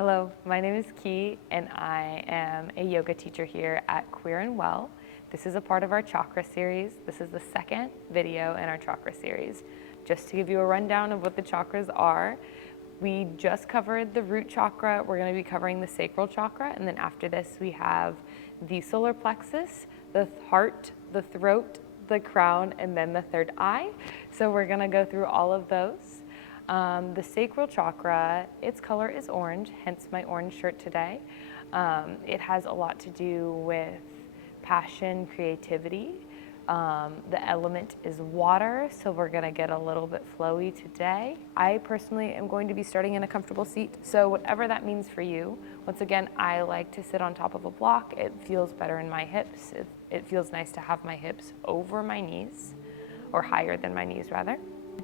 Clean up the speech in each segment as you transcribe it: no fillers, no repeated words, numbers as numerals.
Hello, my name is Key and I am a yoga teacher here at Queer and Well. This is a part of our chakra series. This is the second video in our chakra series. Just to give you a rundown of what the chakras are, we just covered the root chakra. We're going to be covering the sacral chakra, and then after this we have the solar plexus, the heart, the throat, the crown, and then the third eye. So we're going to go through all of those. The sacral chakra, its color is orange, hence my orange shirt today. It has a lot to do with passion, creativity. The element is water, so we're gonna get a little bit flowy today. I personally am going to be starting in a comfortable seat, so whatever that means for you. Once again, I like to sit on top of a block. It feels better in my hips. It feels nice to have my hips over my knees, or higher than my knees rather.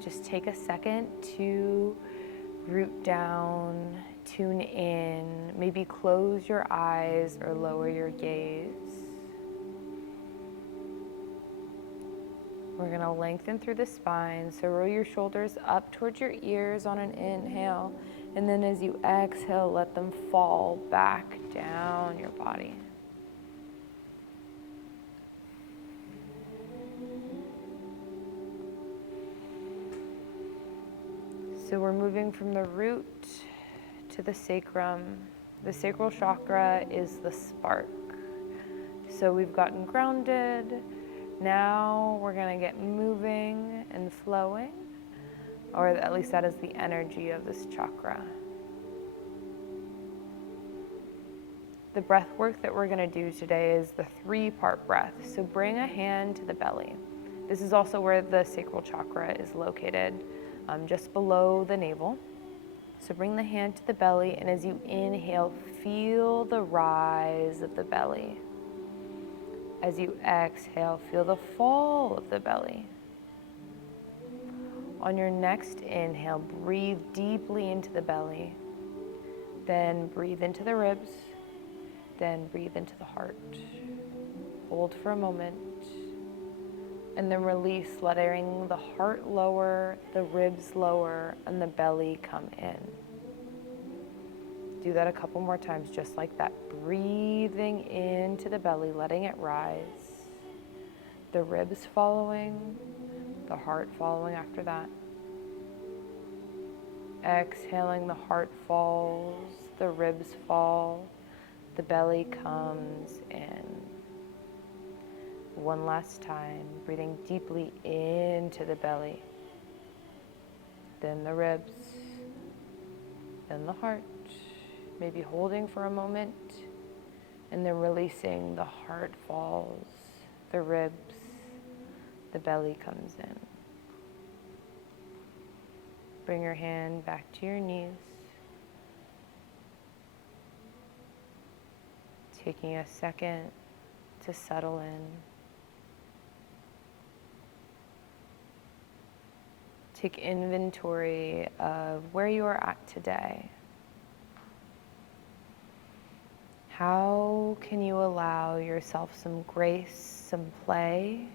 Just take a second to root down, tune in, maybe close your eyes or lower your gaze. We're gonna lengthen through the spine, so roll your shoulders up towards your ears on an inhale, and then as you exhale, let them fall back down your body. So we're moving from the root to the sacrum. The sacral chakra is the spark. So we've gotten grounded. Now we're gonna get moving and flowing, or at least that is the energy of this chakra. The breath work that we're gonna do today is the 3-part breath. So bring a hand to the belly. This is also where the sacral chakra is located, just below the navel. So bring the hand to the belly, and as you inhale, feel the rise of the belly. As you exhale, feel the fall of the belly. On your next inhale, breathe deeply into the belly, then breathe into the ribs, then breathe into the heart. Hold for a moment, and then release, letting the heart lower, the ribs lower, and the belly come in. Do that a couple more times, just like that. Breathing into the belly, letting it rise. The ribs following, the heart following after that. Exhaling, the heart falls, the ribs fall, the belly comes in. One last time, breathing deeply into the belly, then the ribs, then the heart, maybe holding for a moment, and then releasing. The heart falls, the ribs, the belly comes in. Bring your hand back to your knees, taking a second to settle in. Take inventory of where you are at today. How can you allow yourself some grace, some play,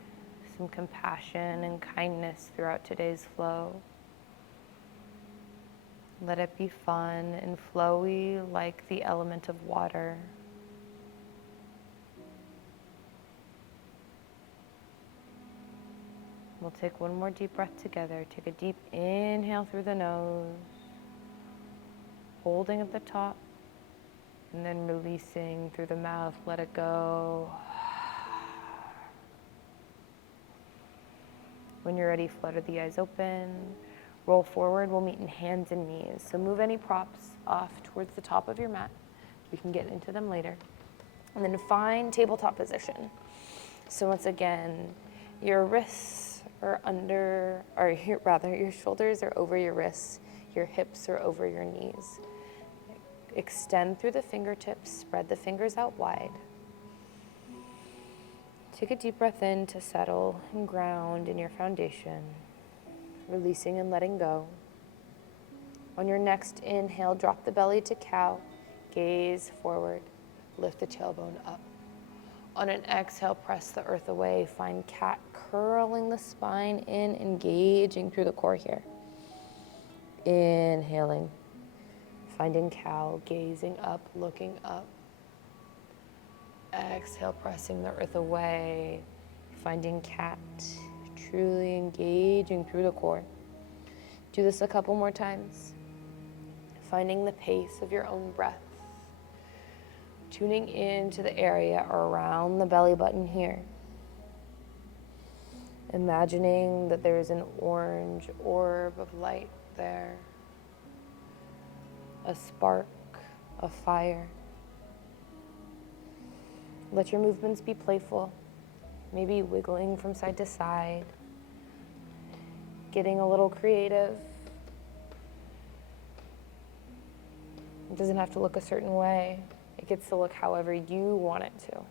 some compassion and kindness throughout today's flow? Let it be fun and flowy like the element of water. We'll take one more deep breath together. Take a deep inhale through the nose, holding at the top, and then releasing through the mouth. Let it go. When you're ready, flutter the eyes open. Roll forward. We'll meet in hands and knees. So move any props off towards the top of your mat. We can get into them later. And then find tabletop position. So once again, your wrists are under, or rather, your shoulders are over your wrists. Your hips are over your knees. Extend through the fingertips. Spread the fingers out wide. Take a deep breath in to settle and ground in your foundation, releasing and letting go. On your next inhale, drop the belly to cow, gaze forward, lift the tailbone up. On an exhale, press the earth away, find cat, curling the spine in, engaging through the core here. Inhaling, Finding cow, gazing up, looking up. Exhale, pressing the earth away. Finding cat, truly engaging through the core. Do this a couple more times. Finding the pace of your own breath. Tuning into the area around the belly button here. Imagining that there is an orange orb of light there. A spark of fire. Let your movements be playful. Maybe wiggling from side to side. Getting a little creative. It doesn't have to look a certain way. It gets to look however you want it to.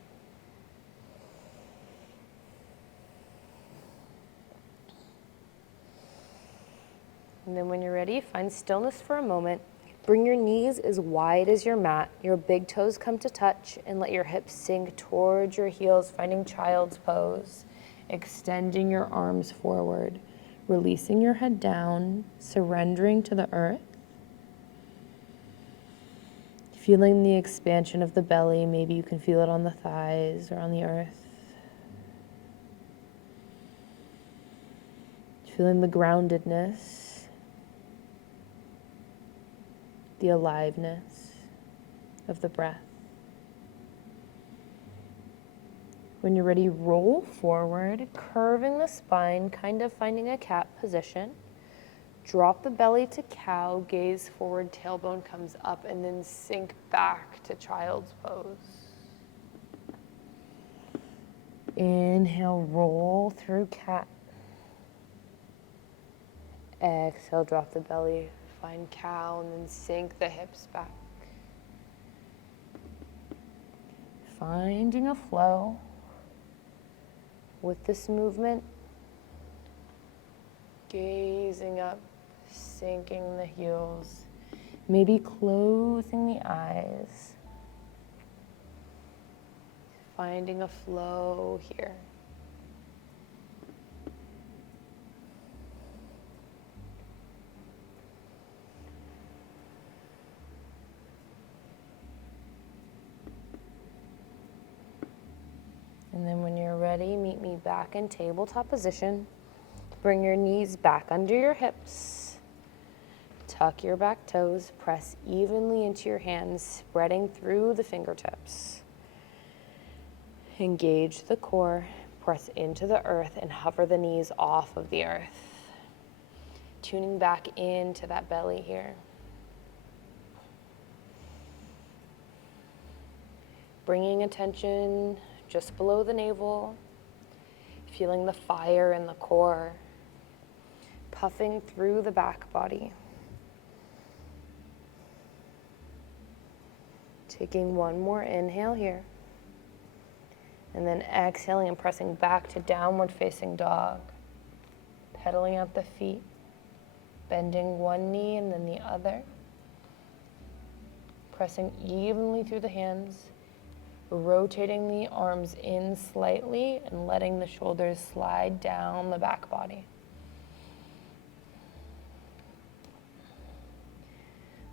And then when you're ready, find stillness for a moment. Bring your knees as wide as your mat. Your big toes come to touch and let your hips sink towards your heels, finding child's pose. Extending your arms forward, releasing your head down, surrendering to the earth. Feeling the expansion of the belly. Maybe you can feel it on the thighs or on the earth. Feeling the groundedness. The aliveness of the breath. When you're ready, roll forward, curving the spine, kind of finding a cat position. Drop the belly to cow, gaze forward, tailbone comes up, and then sink back to child's pose. Inhale, roll through cat. Exhale, drop the belly. Find cow and then sink the hips back. Finding a flow with this movement. Gazing up, sinking the heels. Maybe closing the eyes. Finding a flow here. And then when you're ready, meet me back in tabletop position. Bring your knees back under your hips. Tuck your back toes. Press evenly into your hands, spreading through the fingertips. Engage the core. Press into the earth and hover the knees off of the earth. Tuning back into that belly here. Bringing attention just below the navel, feeling the fire in the core, puffing through the back body. Taking one more inhale here, and then exhaling and pressing back to downward facing dog, pedaling out the feet, bending one knee and then the other, pressing evenly through the hands, rotating the arms in slightly and letting the shoulders slide down the back body.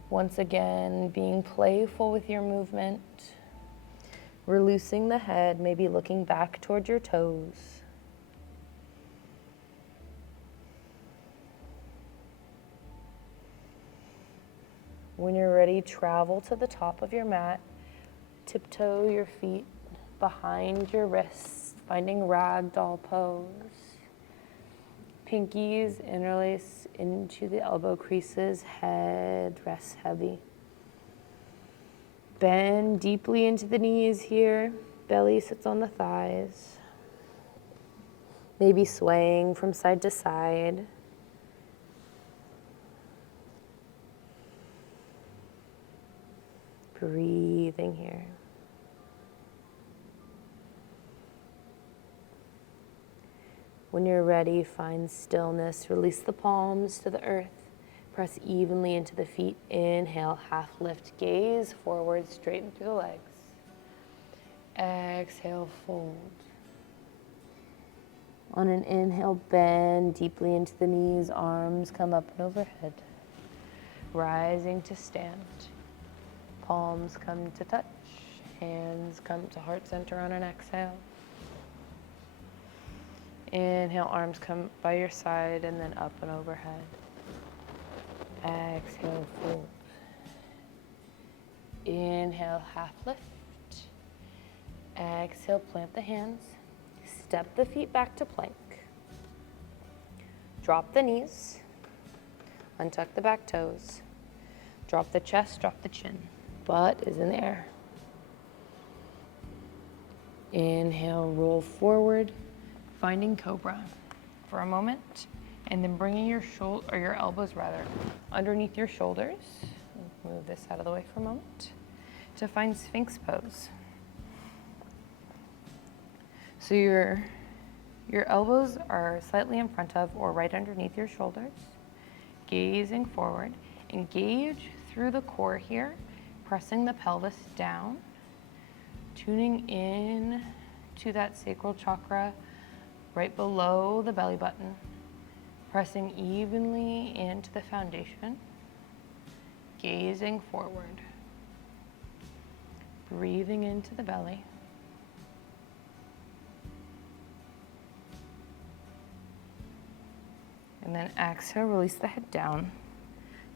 Once again, being playful with your movement, releasing the head, maybe looking back toward your toes. When you're ready, travel to the top of your mat. Tiptoe your feet behind your wrists, finding ragdoll pose. Pinkies interlace into the elbow creases, head rests heavy. Bend deeply into the knees here, belly sits on the thighs. Maybe swaying from side to side. Breathing here. When you're ready, find stillness. Release the palms to the earth. Press evenly into the feet. Inhale, half lift, gaze forward, straighten through the legs. Exhale, fold. On an inhale, bend deeply into the knees, arms come up and overhead. rising to stand. Palms come to touch, hands come to heart center on an exhale. Inhale, arms come by your side and then up and overhead. Exhale, fold. Inhale, half lift. Exhale, plant the hands. Step the feet back to plank. Drop the knees. Untuck the back toes. Drop the chest, drop the chin. Butt is in the air. Inhale, roll forward, finding cobra for a moment, and then bringing your elbows underneath your shoulders. Move this out of the way for a moment to find Sphinx pose. So your elbows are slightly in front of or right underneath your shoulders, gazing forward. Engage through the core here, pressing the pelvis down, tuning in to that sacral chakra right below the belly button, pressing evenly into the foundation, gazing forward, breathing into the belly. And then exhale, release the head down.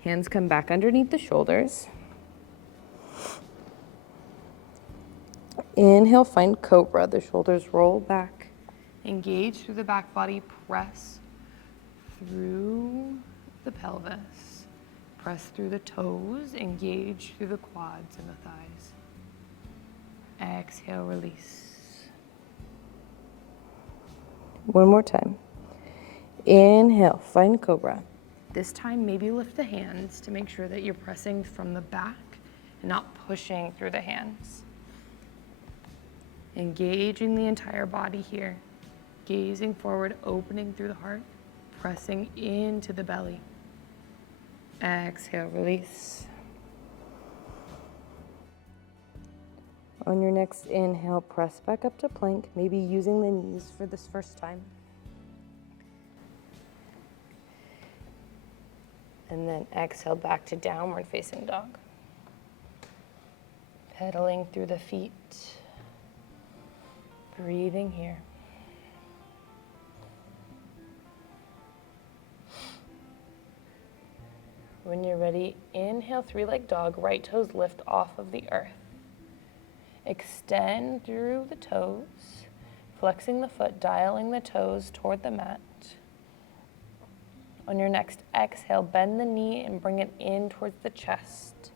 Hands come back underneath the shoulders. Inhale, find cobra. The shoulders roll back. Engage through the back body. Press through the pelvis. Press through the toes. Engage through the quads and the thighs. Exhale, release. One more time. Inhale, find cobra. This time, maybe lift the hands to make sure that you're pressing from the back and not pushing through the hands. Engaging the entire body here. Gazing forward, opening through the heart, pressing into the belly. Exhale, release. On your next inhale, press back up to plank, maybe using the knees for this first time. And then exhale back to downward facing dog. Pedaling through the feet. Breathing here. When you're ready, inhale, three-leg dog, right toes lift off of the earth. Extend through the toes, flexing the foot, dialing the toes toward the mat. On your next exhale, bend the knee and bring it in towards the chest.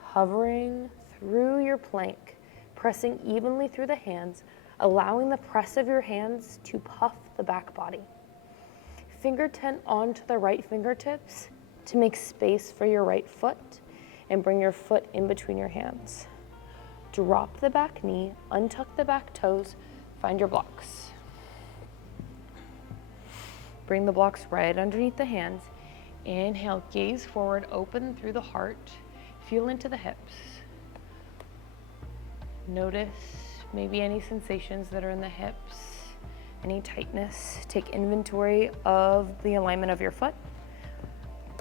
Hovering through your plank, pressing evenly through the hands, allowing the press of your hands to puff the back body. Finger tent onto the right fingertips to make space for your right foot and bring your foot in between your hands. Drop the back knee, untuck the back toes, find your blocks. Bring the blocks right underneath the hands. Inhale, gaze forward, open through the heart, feel into the hips. Notice maybe any sensations that are in the hips, any tightness. Take inventory of the alignment of your foot.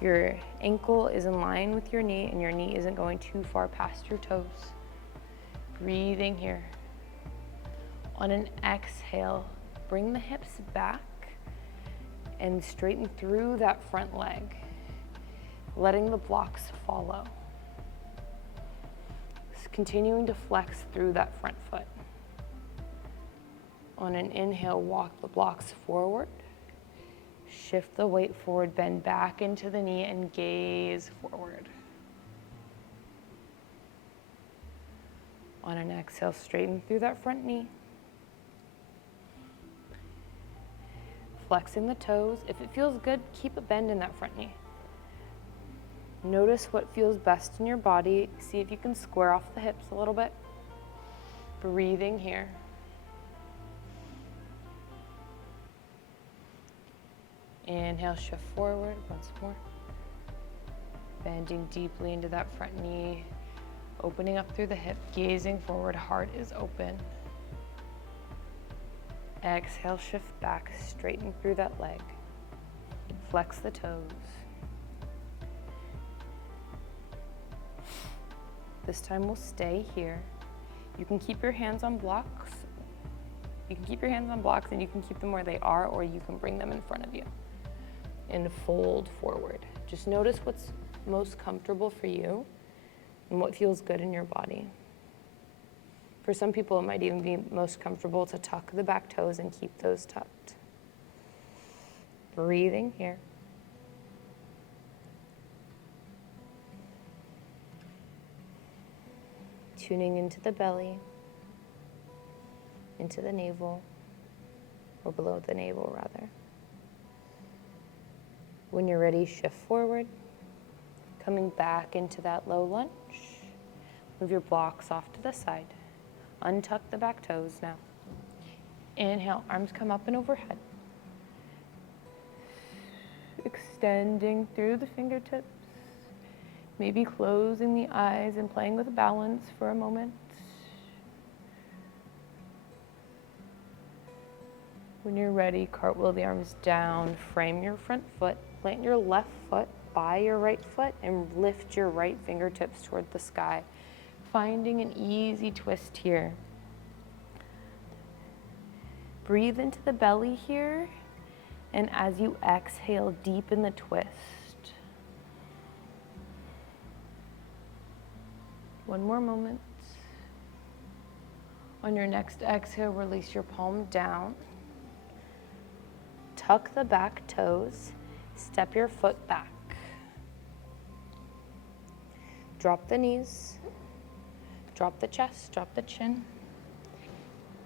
Your ankle is in line with your knee and your knee isn't going too far past your toes. Breathing here. On an exhale, bring the hips back and straighten through that front leg, letting the blocks follow. Continuing to flex through that front foot. On an inhale, walk the blocks forward. Shift the weight forward, bend back into the knee and gaze forward. On an exhale, straighten through that front knee. Flexing the toes. If it feels good, keep a bend in that front knee. Notice what feels best in your body. See if you can square off the hips a little bit. Breathing here. Inhale, shift forward once more. Bending deeply into that front knee. Opening up through the hip, gazing forward, heart is open. Exhale, shift back, straighten through that leg. Flex the toes. This time we'll stay here. You can keep your hands on blocks. You can keep your hands on blocks and you can keep them where they are, or you can bring them in front of you and fold forward. Just notice what's most comfortable for you and what feels good in your body. For some people, it might even be most comfortable to tuck the back toes and keep those tucked. Breathing here. Tuning into the belly, into the navel, or below the navel rather. When you're ready, shift forward, coming back into that low lunge. Move your blocks off to the side. Untuck the back toes now. Inhale, arms come up and overhead. Extending through the fingertips. Maybe closing the eyes and playing with balance for a moment. When you're ready, cartwheel the arms down, frame your front foot, plant your left foot by your right foot, and lift your right fingertips toward the sky, finding an easy twist here. Breathe into the belly here, and as you exhale, deepen the twist. One more moment. On your next exhale, release your palm down. Tuck the back toes. Step your foot back. Drop the knees. Drop the chest. Drop the chin.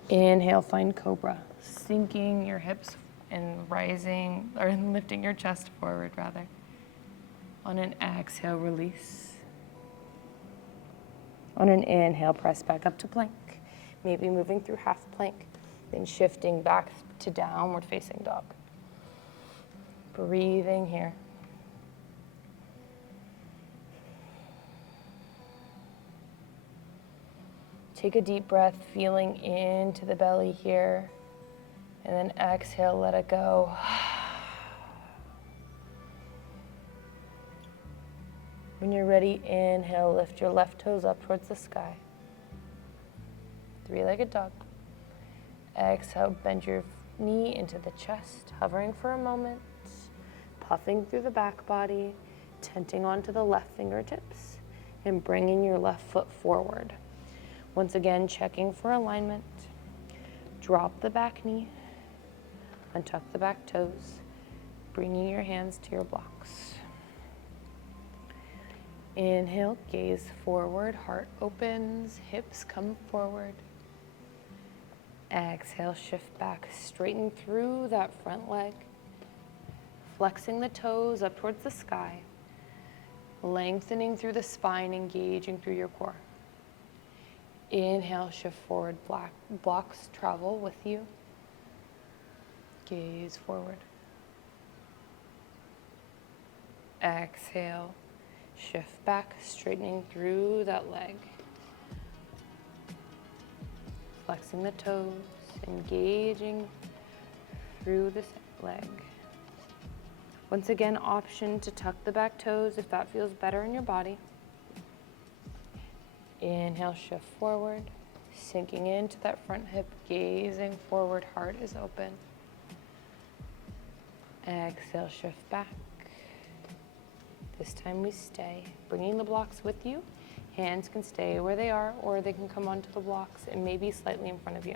Inhale, find cobra. Sinking your hips and rising, or lifting your chest forward rather. On an exhale, release. On an inhale, press back up to plank. Maybe moving through half plank, then shifting back to downward facing dog. Breathing here. Take a deep breath, feeling into the belly here, and then exhale, let it go. When you're ready, inhale, lift your left toes up towards the sky. Three-legged dog. Exhale, bend your knee into the chest, hovering for a moment, puffing through the back body, tenting onto the left fingertips, and bringing your left foot forward. Once again, checking for alignment. Drop the back knee, untuck the back toes, bringing your hands to your blocks. Inhale, gaze forward, heart opens, hips come forward. Exhale, shift back, straighten through that front leg, flexing the toes up towards the sky, lengthening through the spine, engaging through your core. Inhale, shift forward, blocks travel with you. Gaze forward. Exhale. Shift back, straightening through that leg. Flexing the toes, engaging through this leg. Once again, option to tuck the back toes if that feels better in your body. Inhale, shift forward, sinking into that front hip, gazing forward, heart is open. Exhale, shift back. This time we stay, bringing the blocks with you. Hands can stay where they are, or they can come onto the blocks and maybe slightly in front of you.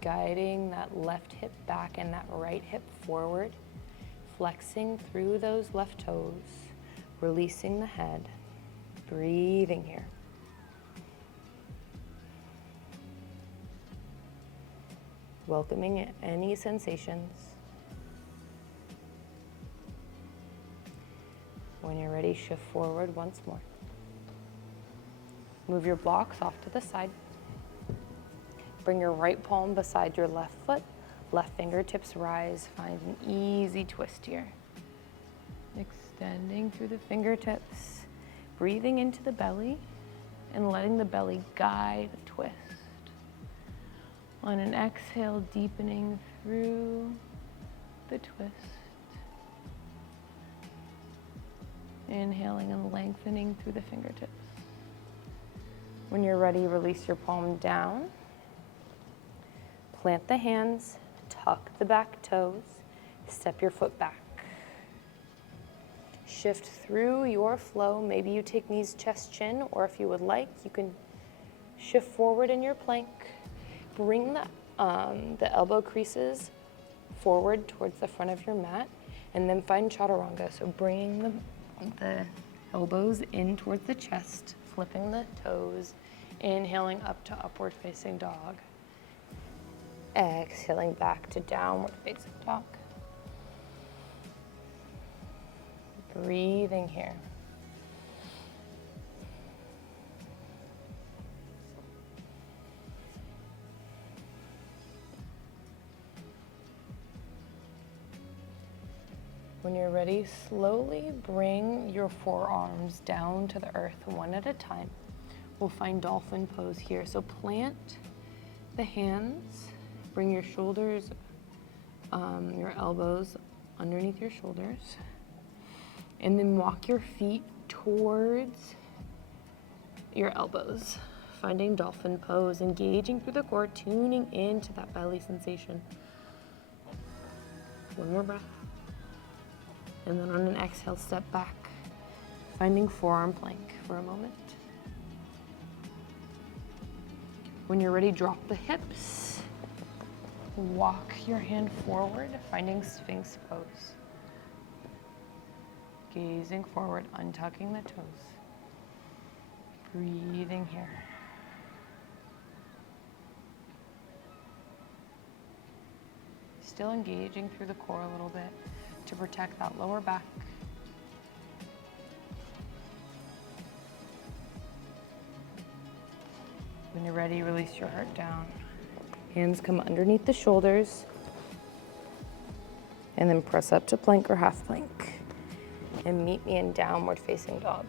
Guiding that left hip back and that right hip forward, flexing through those left toes, releasing the head, breathing here. Welcoming any sensations. When you're ready, shift forward once more. Move your blocks off to the side. Bring your right palm beside your left foot. Left fingertips rise. Find an easy twist here. Extending through the fingertips. Breathing into the belly and letting the belly guide the twist. On an exhale, deepening through the twist. Inhaling and lengthening through the fingertips. When you're ready, release your palm down. Plant the hands, tuck the back toes, step your foot back. Shift through your flow. Maybe you take knees, chest, chin, or if you would like, you can shift forward in your plank. Bring the elbow creases forward towards the front of your mat, and then find chaturanga. So bring the elbows in towards the chest, flipping the toes, inhaling up to upward facing dog. Exhaling back to downward facing dog. Breathing here. When you're ready, slowly bring your forearms down to the earth one at a time. We'll find dolphin pose here. So plant the hands, bring your shoulders, your elbows underneath your shoulders, and then walk your feet towards your elbows, finding dolphin pose, engaging through the core, tuning into that belly sensation. One more breath. And then on an exhale, step back, finding forearm plank for a moment. When you're ready, drop the hips. Walk your hand forward, finding Sphinx pose. Gazing forward, untucking the toes. Breathing here. Still engaging through the core a little bit to protect that lower back. When you're ready, release your heart down. Hands come underneath the shoulders, and then press up to plank or half plank. And meet me in downward facing dog.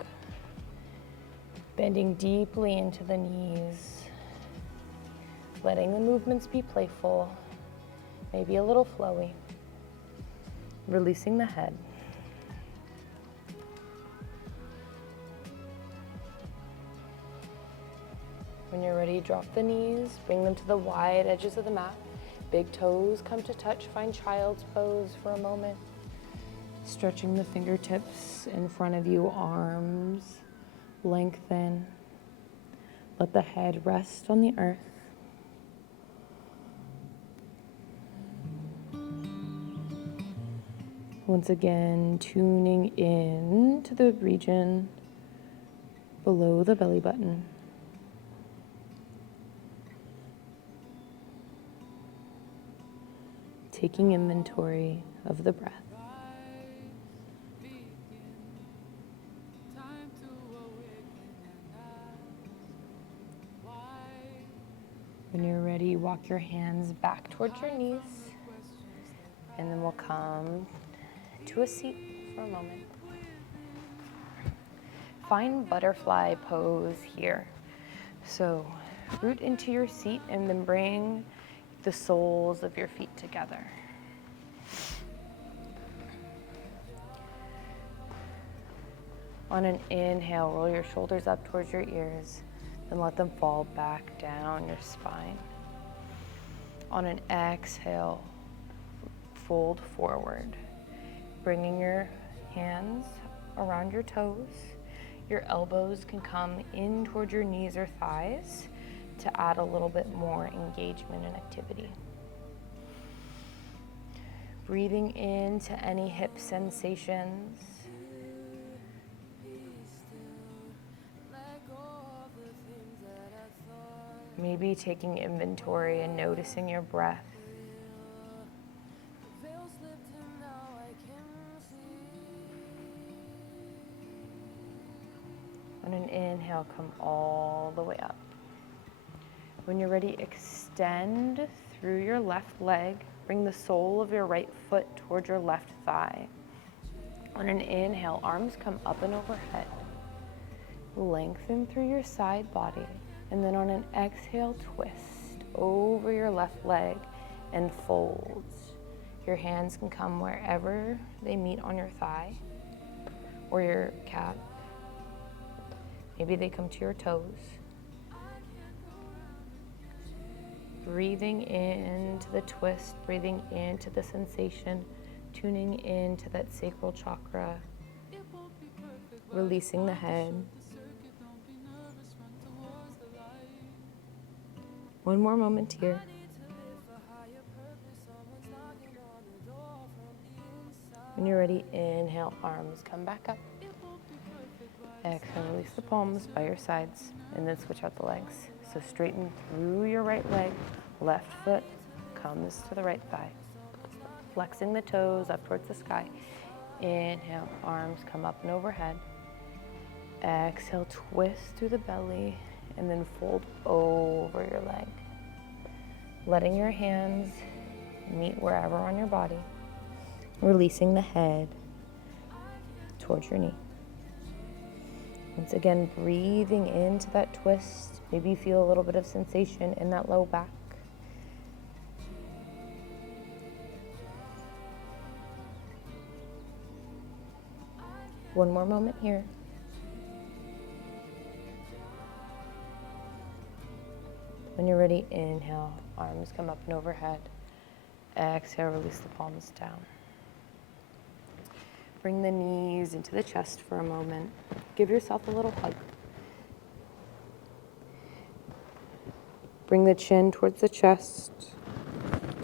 Bending deeply into the knees, letting the movements be playful, maybe a little flowy. Releasing the head. When you're ready, drop the knees, bring them to the wide edges of the mat. Big toes come to touch, find child's pose for a moment. Stretching the fingertips in front of you, arms lengthen. Let the head rest on the earth. Once again, tuning in to the region below the belly button. Taking inventory of the breath. When you're ready, walk your hands back towards your knees, and then we'll come to a seat for a moment. Find butterfly pose here. So root into your seat and then bring the soles of your feet together. On an inhale, roll your shoulders up towards your ears, then let them fall back down your spine. On an exhale, fold forward, bringing your hands around your toes. Your elbows can come in towards your knees or thighs to add a little bit more engagement and activity. Breathing into any hip sensations. Maybe taking inventory and noticing your breath. On an inhale, come all the way up. When you're ready, extend through your left leg. Bring the sole of your right foot towards your left thigh. On an inhale, arms come up and overhead. Lengthen through your side body. And then on an exhale, twist over your left leg and fold. Your hands can come wherever they meet on your thigh, or your calf. Maybe they come to your toes. Breathing into the twist, breathing into the sensation, tuning into that sacral chakra, releasing the head. One more moment here. When you're ready, inhale, arms come back up. Exhale, release the palms by your sides, and then switch out the legs. So straighten through your right leg, left foot comes to the right thigh. Flexing the toes up towards the sky. Inhale, arms come up and overhead. Exhale, twist through the belly, and then fold over your leg. Letting your hands meet wherever on your body. Releasing the head towards your knee. Once again, breathing into that twist. Maybe you feel a little bit of sensation in that low back. One more moment here. When you're ready, inhale, arms come up and overhead. Exhale, release the palms down. Bring the knees into the chest for a moment. Give yourself a little hug. Bring the chin towards the chest,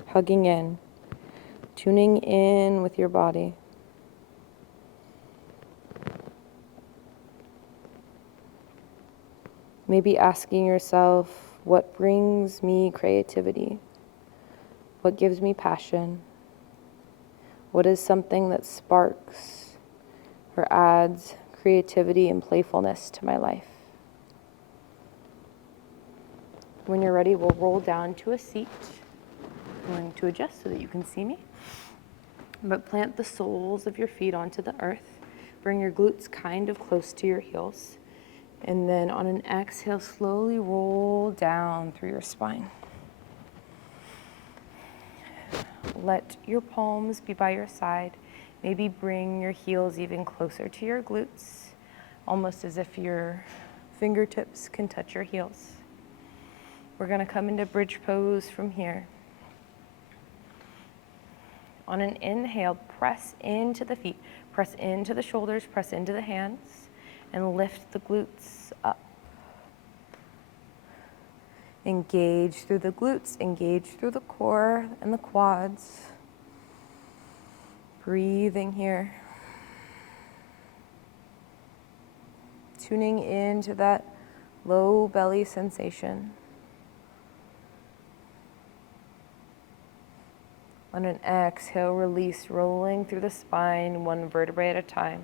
hugging in, tuning in with your body. Maybe asking yourself, what brings me creativity? What gives me passion? What is something that sparks or adds creativity and playfulness to my life? When you're ready, we'll roll down to a seat. I'm going to adjust so that you can see me. But plant the soles of your feet onto the earth. Bring your glutes kind of close to your heels. And then on an exhale, slowly roll down through your spine. Let your palms be by your side. Maybe bring your heels even closer to your glutes, almost as if your fingertips can touch your heels. We're going to come into bridge pose from here. On an inhale, press into the feet, press into the shoulders, press into the hands, and lift the glutes up. Engage through the glutes, engage through the core and the quads. Breathing here. Tuning into that low belly sensation. On an exhale, release, rolling through the spine, one vertebrae at a time.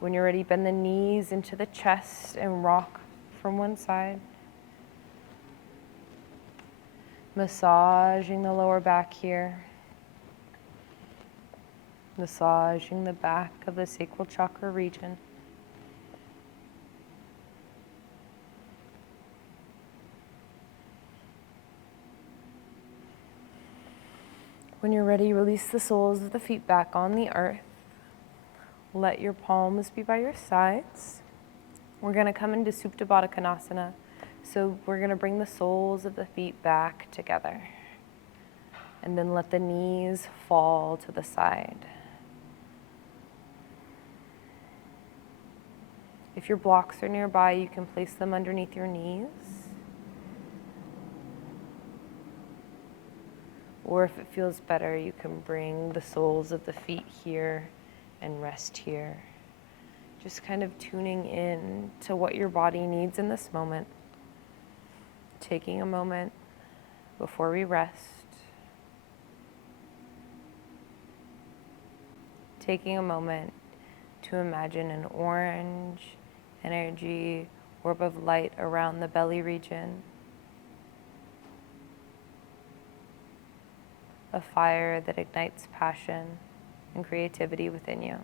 When you're ready, bend the knees into the chest and rock from one side. Massaging the lower back here. Massaging the back of the sacral chakra region. When you're ready, release the soles of the feet back on the earth. Let your palms be by your sides. We're going to come into Supta Baddha Konasana. So we're going to bring the soles of the feet back together. And then let the knees fall to the side. If your blocks are nearby, you can place them underneath your knees. Or if it feels better, you can bring the soles of the feet here and rest here. Just kind of tuning in to what your body needs in this moment. Taking a moment before we rest. Taking a moment to imagine an orange energy orb of light around the belly region. A fire that ignites passion and creativity within you.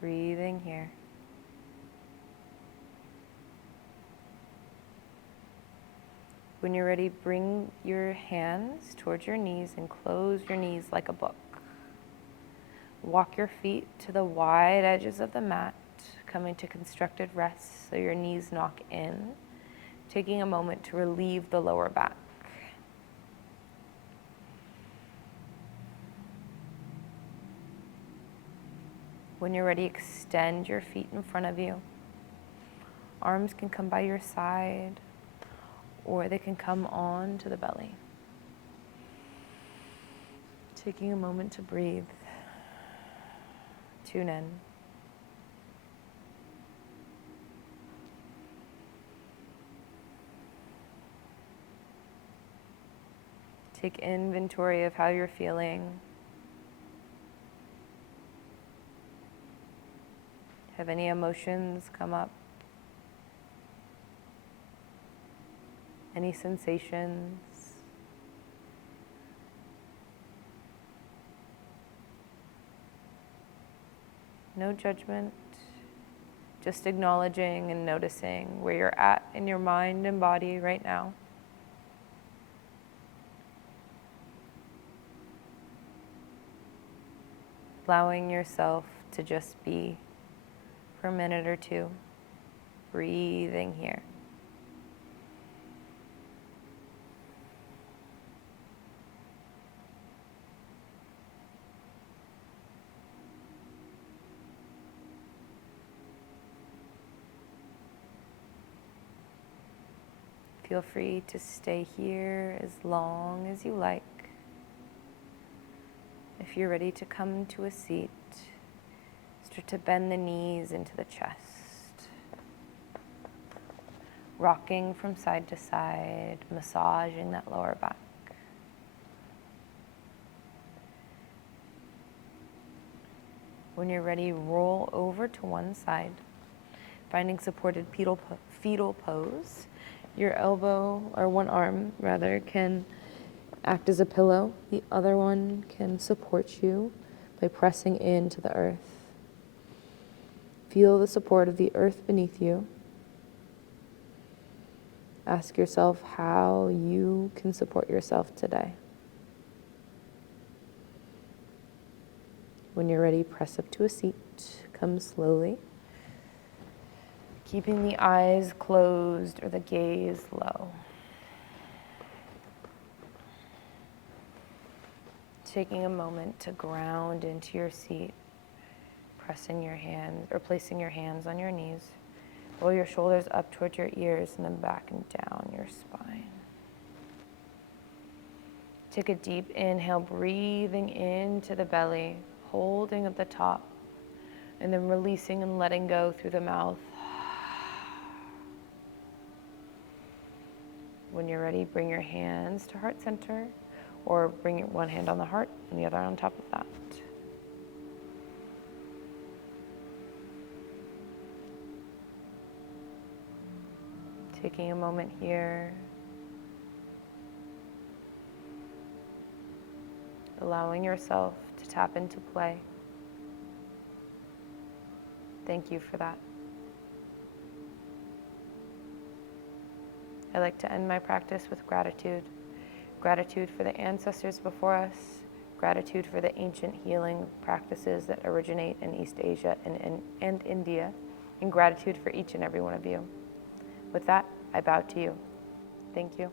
Breathing here. When you're ready, bring your hands towards your knees and close your knees like a book. Walk your feet to the wide edges of the mat, coming to constructed rest so your knees knock in, taking a moment to relieve the lower back. When you're ready, extend your feet in front of you. Arms can come by your side, or they can come on to the belly. Taking a moment to breathe. Tune in. Take inventory of how you're feeling. Have any emotions come up? Any sensations? No judgment, just acknowledging and noticing where you're at in your mind and body right now. Allowing yourself to just be for a minute or two, breathing here. Feel free to stay here as long as you like. If you're ready to come to a seat, start to bend the knees into the chest. Rocking from side to side, massaging that lower back. When you're ready, roll over to one side, finding supported fetal pose. Your elbow, or one arm rather, can act as a pillow. The other one can support you by pressing into the earth. Feel the support of the earth beneath you. Ask yourself how you can support yourself today. When you're ready, press up to a seat. Come slowly, keeping the eyes closed or the gaze low. Taking a moment to ground into your seat, pressing your hands or placing your hands on your knees. Roll your shoulders up towards your ears and then back and down your spine. Take a deep inhale, breathing into the belly, holding at the top, and then releasing and letting go through the mouth. When you're ready, bring your hands to heart center, or bring one hand on the heart and the other on top of that. Taking a moment here, allowing yourself to tap into play. Thank you for that. I like to end my practice with gratitude. Gratitude for the ancestors before us, gratitude for the ancient healing practices that originate in East Asia and India, and gratitude for each and every one of you. With that, I bow to you. Thank you.